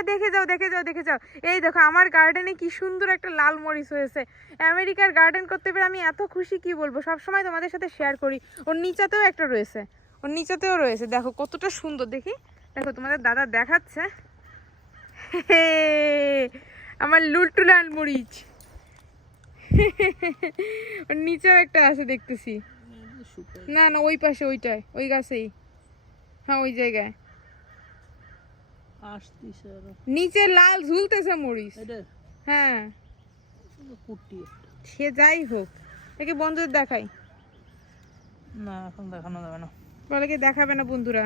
বন্ধুরা দেখে যাও দেখে যাও দেখে যাও। এই দেখো আমার গার্ডেনে কি সুন্দর একটা লাল মরিচ হয়েছে। আমেরিকার গার্ডেন করতে পেরে আমি এত খুশি কি বলব? সব সময় তোমাদের সাথে শেয়ার করি। ওর নিচাতেও একটা রয়েছে। ওর নিচাতেও রয়েছে। দেখো কতটা সুন্দর। দেখি। দেখো তোমাদের দাদা দেখাচ্ছে। আমার আমার লুলটুলান মরিচ। ওর নিচেও একটা আছে দেখতেছি। না না ওই পাশে ওইটায় ওই গাছেই। হ্যাঁ ওই জায়গায়। আসতিছে নিচে লাল ঝুলতেছে মরিচ। হ্যাঁ। সে যাই হোক একে বন্ধুদের দেখাই। না এখন দেখানো যাবে না। বলে কি দেখাবে না বন্ধুরা।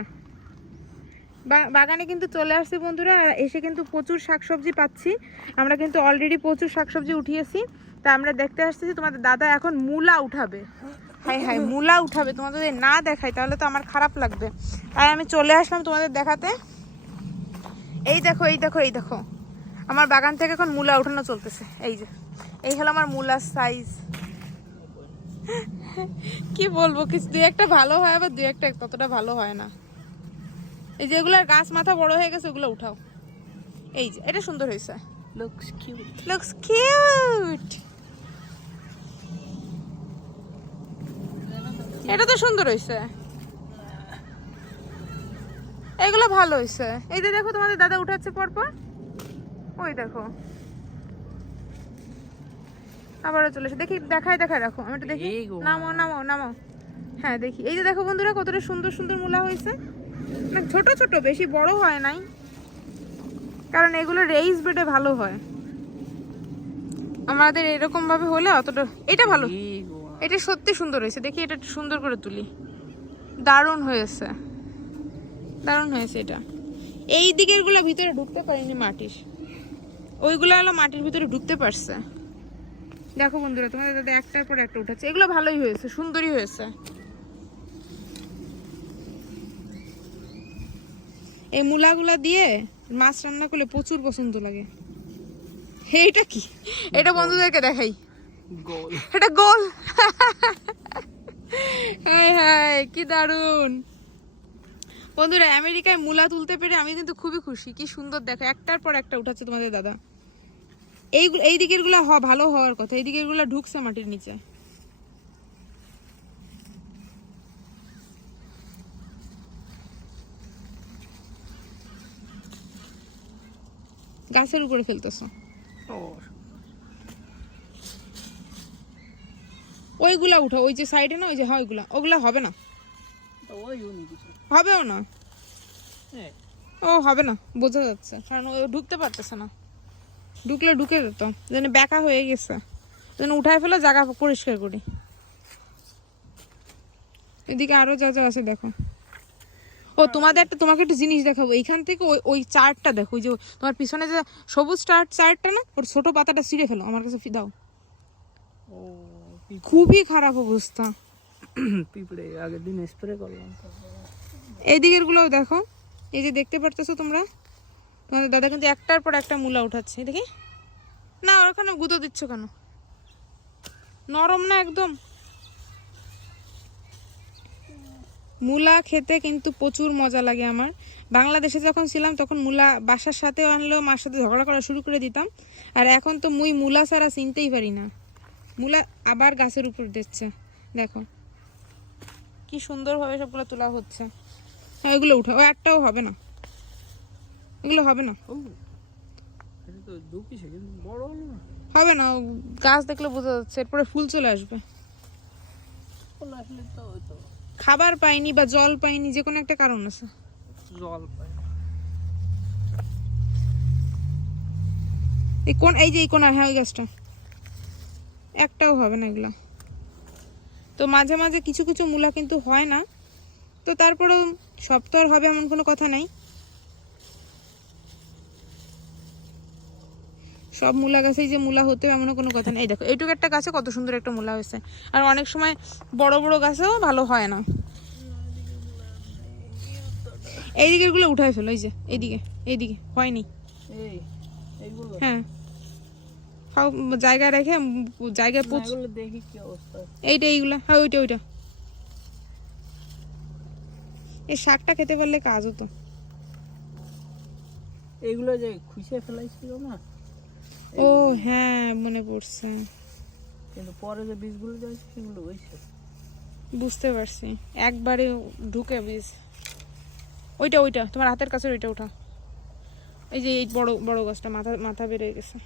বাগানে কিন্তু চলে আসছে বন্ধুরা এসে কিন্তু প্রচুর শাকসবজি পাচ্ছি। আমরা কিন্তু অলরেডি প্রচুর শাকসবজি উঠিয়েছি। তা আমরা দেখতে আসতেছি তোমাদের দাদা এখন মূলা উঠাবে। হাই হাই মূলা উঠাবে। তোমাদের যদি না দেখাই তাহলে তো আমার খারাপ লাগবে। তাই আমি চলে আসলাম তোমাদের দেখাতে। এই দেখো এই দেখো এই দেখো। আমার বাগান থেকে এখন মূলা উঠানো চলতেছে। এই যে এই হলো আমার মূলার সাইজ কি বলব কিছু দুই একটা ভালো হয় আবার দুই একটা ততটা ভালো হয় না। এই যে এগুলার গাছ মাথা বড় হয়ে গেছে ওগুলো উঠাও। এই যে এটা সুন্দর হয়েছে। লুকস কিউট লুকস কিউট এটা তো সুন্দর হয়েছে। এগুলো ভালো হয়েছে এই যে দেখো তোমাদের দাদা উঠাচ্ছে পরপর। ওই দেখো। আবারও চলে এসে। দেখি দেখায় দেখায় রাখো। আমি একটু দেখি। নামাও নামাও নামাও। হ্যাঁ দেখি। এই যে দেখো বন্ধুরা কতটা সুন্দর সুন্দর মূলা হয়েছে। না ছোট ছোট বেশি বড় হয় নাই। কারণ এগুলো রেইস বেডে ভালো হয়। আমাদের এরকম ভাবে হলে অতটা এটা ভালো। এটা সত্যি সুন্দর হয়েছে। দেখি এটা একটু সুন্দর করে তুলি। দারুণ হয়েছে। দারুণ হয়েছে এটা। এই দিকেরগুলা ভিতরে ঢুকতে পারিনি মাটির। ওইগুলো হলো মাটির ভিতরে ঢুকতে পারছে। দেখো বন্ধুরা তোমাদের দাদা একটার পর একটা উঠাচ্ছে। এগুলো ভালোই হয়েছে সুন্দরই হয়েছে। এই মূলাগুলা দিয়ে মাছ রান্না করলে প্রচুর পছন্দ লাগে। এইটা কি? এটা বন্ধুদেরকে দেখাই। গোল। এটা গোল। হ্যাঁ হ্যাঁ কি দারুণ বন্ধুরা, আমেরিকায় মূলা তুলতে পেরে আমি কিন্তু খুবই খুশি। কি সুন্দর দেখো, একটার পর একটা উঠাচ্ছে তোমাদের দাদা। এই এই দিকেরগুলা হ, ভালো হওয়ার কথা। এই দিকেরগুলা ঢুকছে মাটির নিচে। গাছের উপরে ফেলতেছো। ওইগুলা উঠো ওই যে সাইডে না, ওই যে হ্যাঁ ওইগুলা। ওগুলা হবে না। ওই কিছু হবেও না। ও হবে না বোঝা যাচ্ছে। কারণ ও ঢুকতে পারতেছে না। ঢুকলে ঢুকে যেত যেন ব্যাকা হয়ে গেছে যেন উঠায় ফেলে জায়গা পরিষ্কার করি। এদিকে আরও যা যা আছে দেখো। ও তোমাদের একটা তোমাকে একটা জিনিস দেখাবো। এইখান থেকে ওই ওই চার্টটা দেখো ওই যে তোমার পিছনে যে সবুজ চার্ট চার্টটা না ওর ছোট পাতাটা ছিঁড়ে ফেলো আমার কাছে দাও। ও খুবই খারাপ অবস্থা। পিঁপড়ে আগের দিন স্প্রে করলাম। এই দিকের গুলোও দেখো। এই যে দেখতে পারতেছো তোমরা? তোমাদের দাদা কিন্তু একটার পর একটা মূলা উঠাচ্ছে, দেখি? না ওখানে গুঁতো দিচ্ছ কেন? নরম না একদম? মূলা খেতে কিন্তু প্রচুর মজা লাগে আমার। বাংলাদেশে যখন ছিলাম, তখন মূলা বাসার সাথে আনলেও মার সাথে ঝগড়া করা শুরু করে দিতাম। আর এখন তো মুই মূলা ছাড়া চিনতেই পারি না। মূলা আবার গাছের উপর দিচ্ছে। দেখো। কি সুন্দরভাবে সবগুলো তোলা হচ্ছে। হ্যাঁ এগুলো উঠাও একটাও হবে না। এগুলো হবে না। ও হবে না গাছ দেখলে বোঝা যাচ্ছে এরপরে ফুল চলে আসবে। খাবার পাইনি বা জল পাইনি যে কোনো একটা কারণ আছে। জল এই কোন এই যে এই কোন হ্যাঁ ওই গাছটা। একটাও হবে না এগুলা। তো মাঝে মাঝে কিছু কিছু মূলা কিন্তু হয় না। তো তারপরেও সব তো আর হবে এমন কোনো কথা নাই। সব মূলা গাছেই যে মূলা হতে হবে এমনও কোনো কথা নেই। দেখো এইটুকু একটা গাছে কত সুন্দর একটা মূলা হয়েছে। আর অনেক সময় বড় বড় গাছেও ভালো হয় না। এই দিকেরগুলো উঠাই ফেলো এই যে এইদিকে এইদিকে হয়নি। হ্যাঁ। খাও জায়গায় রেখে জায়গায় দেখি কি অবস্থা। এইটা এইগুলা হ্যাঁ ওইটা ওইটা। এই শাকটা খেতে পারলে কাজ হতো। এইগুলো যে খুঁজে ফেলাইছিল না? ও হ্যাঁ মনে পড়ছে। কিন্তু পরে যে বীজগুলো যাচ্ছে সেগুলো হয়েছে। বুঝতে পারছি। একবারে ঢুকে বীজ। ওইটা ওইটা তোমার হাতের কাছে ওইটা ওঠা। এই যে এই বড় বড় গাছটা মাথা মাথা বেড়ে গেছে।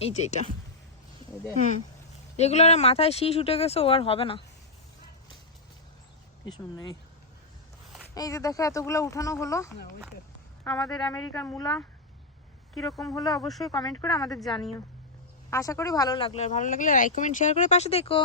এই যে এটা। হুম। এগুলোর মাথায় শীষ উঠে গেছে ও আর হবে না। কিছু নেই। এই যে দেখো এতগুলো উঠানো হলো। আমাদের আমেরিকার মূলা কীরকম হলো অবশ্যই কমেন্ট করে আমাদের জানিও। আশা করি ভালো লাগল। আর ভালো লাগলে লাইক কমেন্ট শেয়ার করে পাশে দেখো